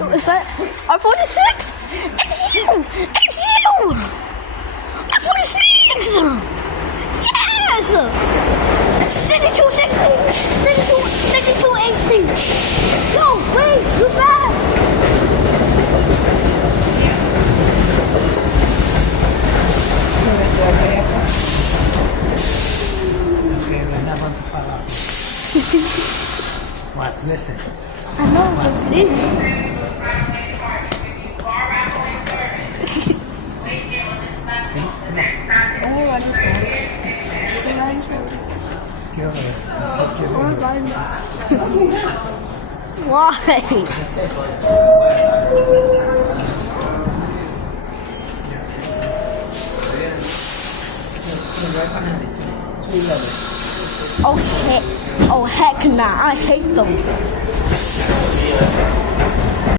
Is that R46? It's you! It's you! R46! Yes! 6260! 6280! Yo, wait, you're back! Okay, we're not going to follow. What's missing? I know, but please. Oh, I just got it. Why? Oh heck nah, I hate them.